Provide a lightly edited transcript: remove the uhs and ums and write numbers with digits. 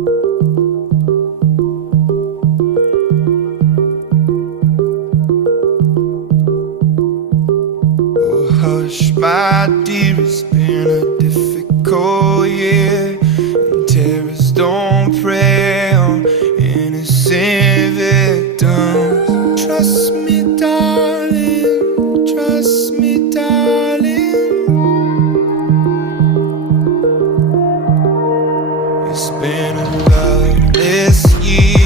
Oh, hush, my dear, it's been a difficult year, and terrorists don't prey on innocent victims. Trust me, darling, trust me, darling. It's been a loveless year.